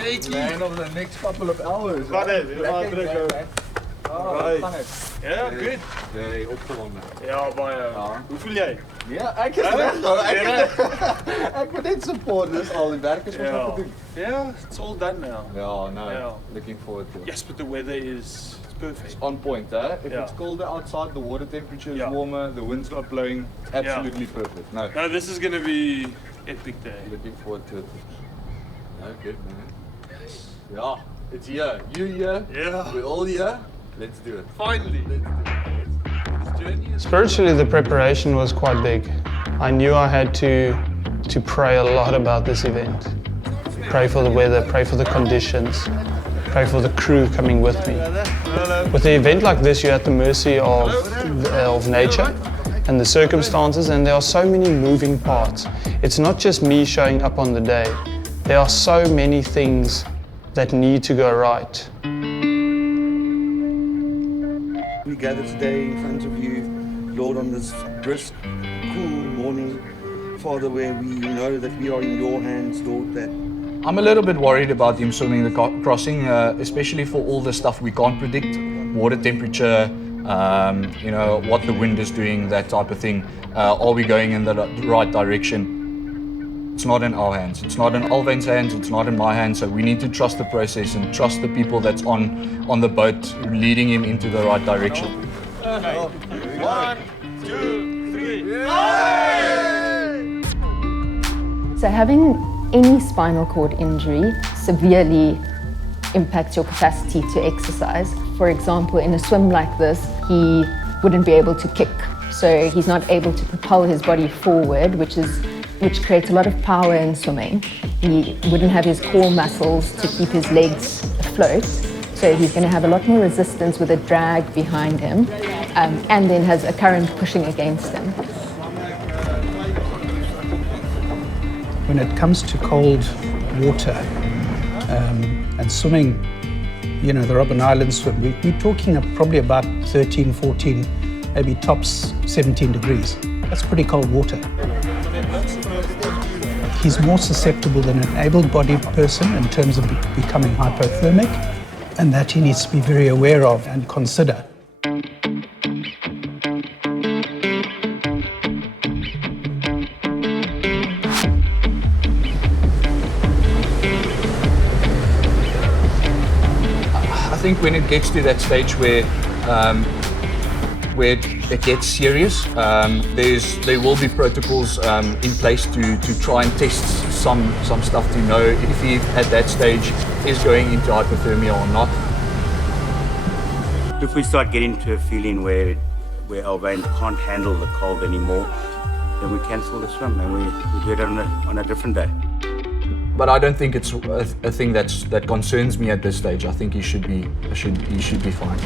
Man of the next couple of hours. Got it. Right. Ja, good. Nee, opgewonden. Ja, baie. Hoe voel jy? Ja, ek is reg nou. Ek moet net support, dis al die werk is ons nog gedoen. Yeah, it's all done now. Ja, no. Yeah. Looking forward to it. Yes, but the weather is perfect. It's on point, eh? If Yeah. it's colder outside, the water temperature is warmer, the wind's not blowing, absolutely perfect. No. No, this is going to be epic day. Looking forward to it. No, good, man. Yeah, it's here. You here. Yeah. We're all here. Let's do it. Finally. Let's do it. This journey is Spiritually, the preparation was quite big. I knew I had to pray a lot about this event. Pray for the weather, pray for the conditions, pray for the crew coming with me. With an event like this, you're at the mercy of nature and the circumstances, and there are so many moving parts. It's not just me showing up on the day. There are so many things that need to go right. We gather today in front of you, Lord, on this brisk, cool morning, Father, where we know that we are in your hands, Lord, that I'm a little bit worried about him swimming the crossing, especially for all the stuff we can't predict. Water temperature, you know, what the wind is doing, that type of thing. Are we going in the right direction? It's not in our hands. It's not in Alwyn's hands. It's not in my hands. So we need to trust the process and trust the people that's on the boat, leading him into the right direction. Okay. 1, 2, 3. So having any spinal cord injury severely impacts your capacity to exercise. For example, in a swim like this, he wouldn't be able to kick. So he's not able to propel his body forward, which creates a lot of power in swimming. He wouldn't have his core muscles to keep his legs afloat. So he's going to have a lot more resistance with a drag behind him, and then has a current pushing against him. When it comes to cold water and swimming, you know, the Robben Island swim, we're talking probably about 13, 14, maybe tops 17 degrees. That's pretty cold water. He's more susceptible than an able-bodied person in terms of becoming hypothermic, and that he needs to be very aware of and consider. I think when it gets to that stage where it gets serious, there will be protocols in place to try and test some stuff to know if he at that stage is going into hypothermia or not. If we start getting to a feeling where Alwyn can't handle the cold anymore, then we cancel the swim and we do it on a different day. But I don't think it's a thing that concerns me at this stage. I think he should be fine.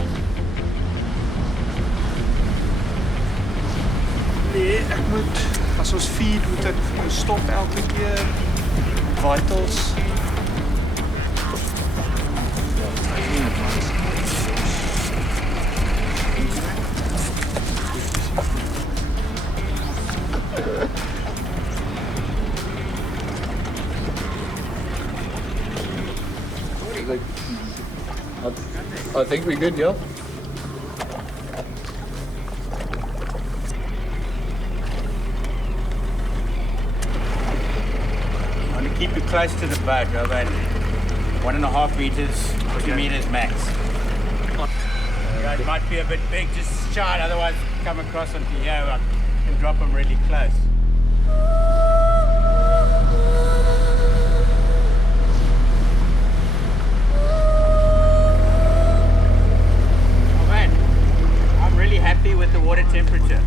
Nee, ek moet, as ons feed, moet ek stop elke keer. Vitals. I think we're good, yeah? Keep it close to the boat, Robben. 1.5 meters, 2 meters max. It might be a bit big, just shine, otherwise come across onto here, I can drop them really close. Robben, I'm really happy with the water temperature.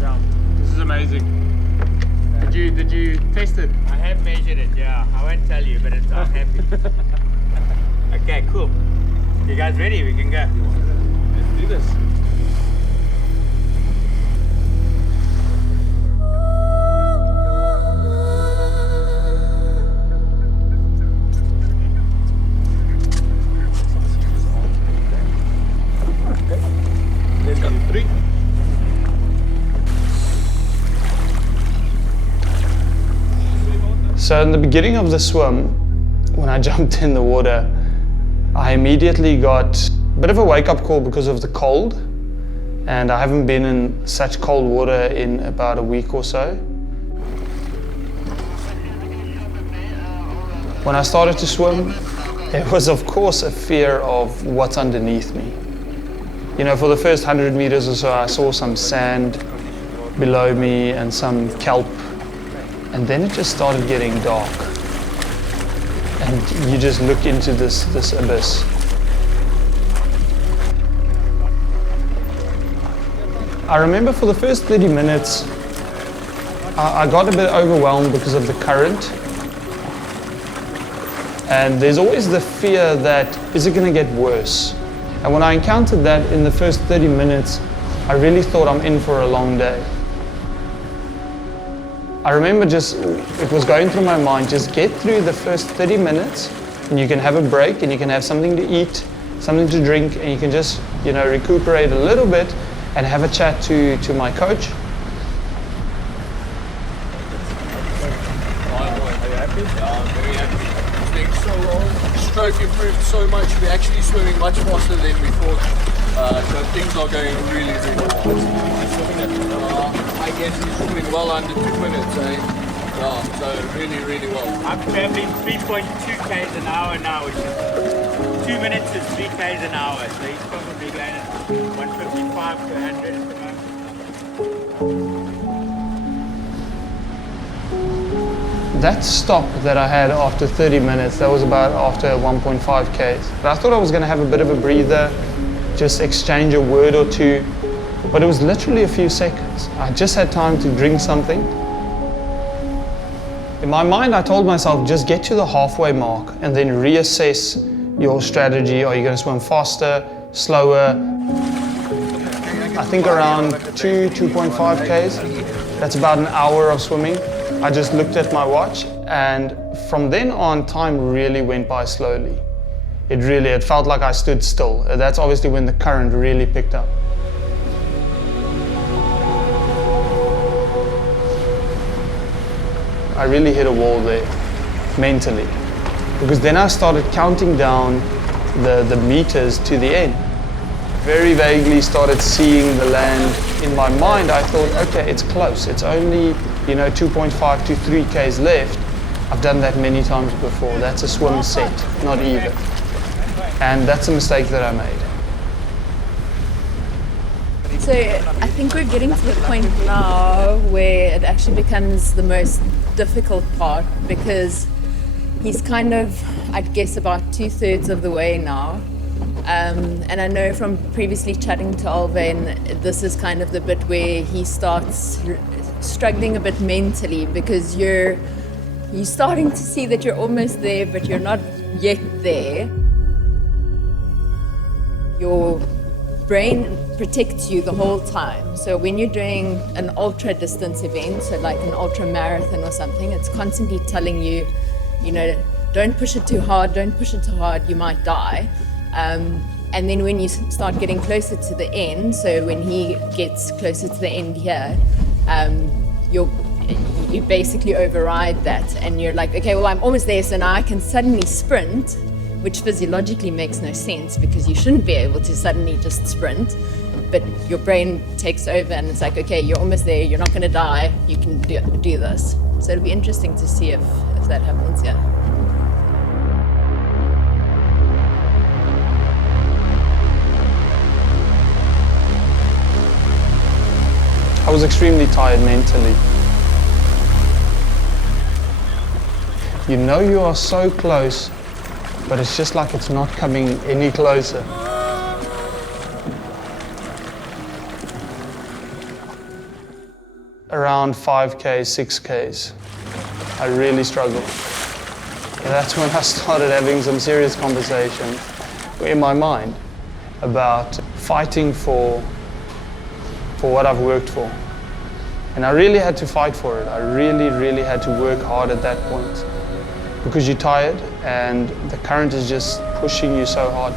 Yeah, this is amazing. Did you test it? I have measured it, yeah. I won't tell you, but I'm happy. Okay, cool. You guys ready? We can go. Let's do this. Let's go. 3. So in the beginning of the swim, when I jumped in the water, I immediately got a bit of a wake-up call because of the cold, and I haven't been in such cold water in about a week or so. When I started to swim, there was of course a fear of what's underneath me. You know, for the first 100 meters or so, I saw some sand below me and some kelp, and then it just started getting dark. And you just look into this abyss. I remember for the first 30 minutes, I got a bit overwhelmed because of the current. And there's always the fear that, is it going to get worse? And when I encountered that in the first 30 minutes, I really thought I'm in for a long day. I remember it was going through my mind, just get through the first 30 minutes and you can have a break and you can have something to eat, something to drink, and you can just, you know, recuperate a little bit and have a chat to my coach. Stroke improved so much. We're actually swimming much faster than we thought. So things are going really, really well. I guess he's swimming well under 2 minutes, eh? Yeah, so really, really well. I'm traveling 3.2 k's an hour now, which is 2 minutes is 3 k's an hour. So he's probably going at 155 to 100 at the moment. That stop that I had after 30 minutes, that was about after 1.5 k's. But I thought I was going to have a bit of a breather, just exchange a word or two, but it was literally a few seconds. I just had time to drink something. In my mind, I told myself, just get to the halfway mark and then reassess your strategy. Are you going to swim faster, slower? I think around 2.5 k's. That's about an hour of swimming. I just looked at my watch, and from then on, time really went by slowly. It felt like I stood still. That's obviously when the current really picked up. I really hit a wall there, mentally, because then I started counting down the meters to the end. Very vaguely started seeing the land. In my mind, I thought, okay, it's close. It's only, 2.5 to 3 k's left. I've done that many times before. That's a swim set, not even. And that's a mistake that I made. So I think we're getting to the point now where it actually becomes the most difficult part, because he's kind of, I'd guess, about 2/3 of the way now. And I know from previously chatting to Alwyn, this is kind of the bit where he starts struggling a bit mentally, because you're starting to see that you're almost there, but you're not yet there. Your brain protects you the whole time. So when you're doing an ultra distance event, so like an ultra marathon or something, it's constantly telling you, don't push it too hard, you might die. And then when you start getting closer to the end, so when he gets closer to the end here, you basically override that, and you're like, okay, well, I'm almost there, so now I can suddenly sprint, which physiologically makes no sense, because you shouldn't be able to suddenly just sprint, but your brain takes over and it's like, okay, you're almost there, you're not going to die, you can do this. So it'll be interesting to see if that happens, yeah. I was extremely tired mentally. You are so close, but it's just like it's not coming any closer. Around 5K, 6Ks, I really struggled. And that's when I started having some serious conversations in my mind about fighting for what I've worked for. And I really had to fight for it. I really, really had to work hard at that point, because you're tired and the current is just pushing you so hard.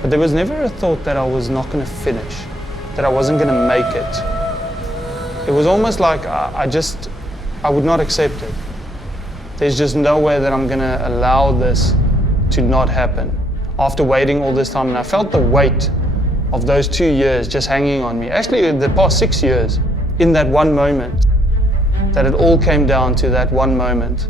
But there was never a thought that I was not going to finish, that I wasn't going to make it. It was almost like I would not accept it. There's just no way that I'm gonna allow this to not happen. After waiting all this time, and I felt the weight of those 2 years just hanging on me. Actually, the past 6 years, in that one moment, that it all came down to that one moment.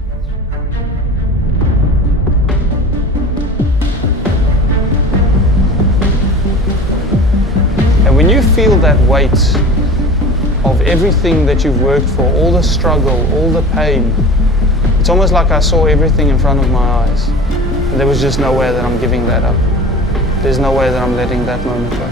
And when you feel that weight of everything that you've worked for, all the struggle, all the pain, it's almost like I saw everything in front of my eyes. And there was just no way that I'm giving that up. There's no way that I'm letting that moment go.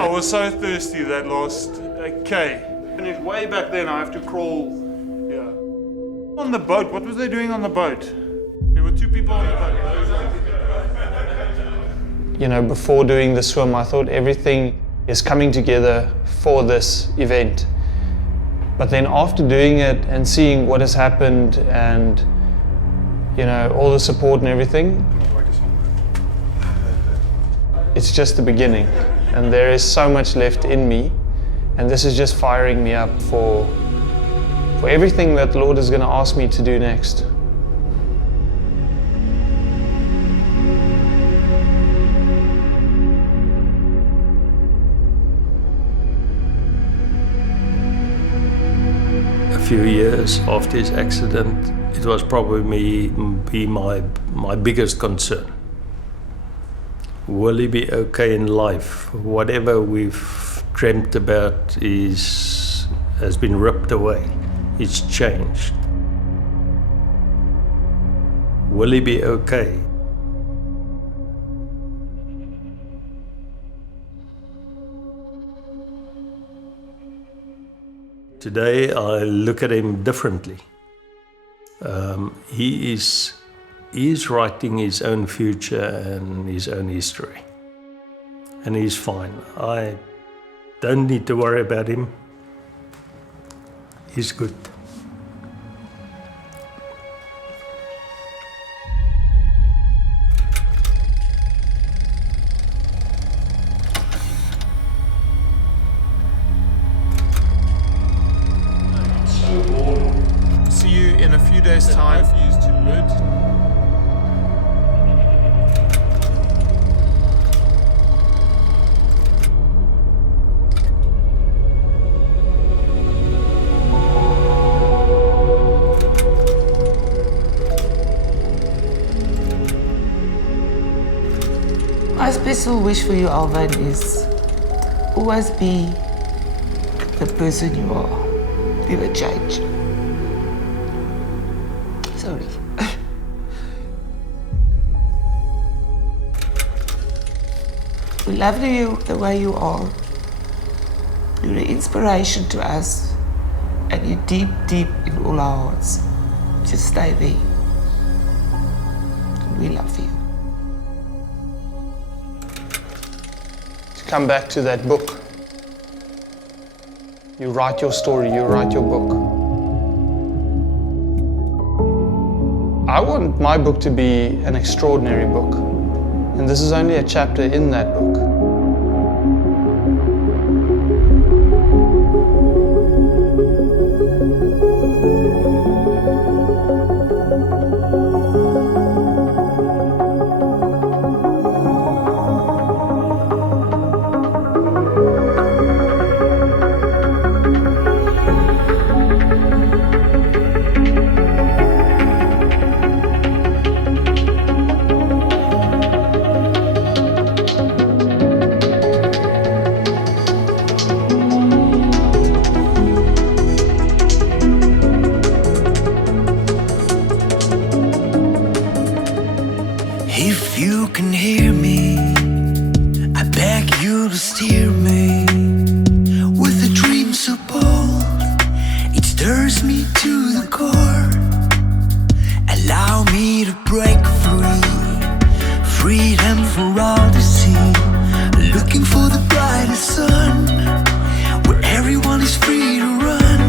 I was so thirsty that last K. Finished way back then. I have to crawl. Yeah. On the boat. What was they doing on the boat? There were 2 people on the boat. You know, before doing the swim, I thought everything is coming together for this event. But then after doing it and seeing what has happened and, you know, all the support and everything, it's just the beginning. And there is so much left in me. And this is just firing me up for everything that the Lord is going to ask me to do next. A few years after his accident, it was probably my biggest concern. Will he be okay in life? Whatever we've dreamt about has been ripped away. It's changed. Will he be okay? Today I look at him differently. He is writing his own future and his own history. And he's fine. I don't need to worry about him. He's good. See you in a few days' time. My special wish for you, Alwyn, is always be the person you are. Never change. Sorry. We love you the way you are. You're an inspiration to us. And you deep, deep in all our hearts, just stay there. We love you. To come back to that book. You write your story, you write your book. I want my book to be an extraordinary book. And this is only a chapter in that book. If you can hear me, I beg you to steer me. With a dream so bold, it stirs me to the core. Allow me to break free, freedom for all to see. Looking for the brightest sun, where everyone is free to run.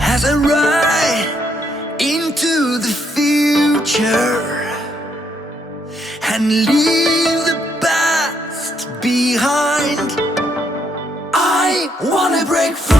As I ride into the future and leave the past behind, I wanna break free.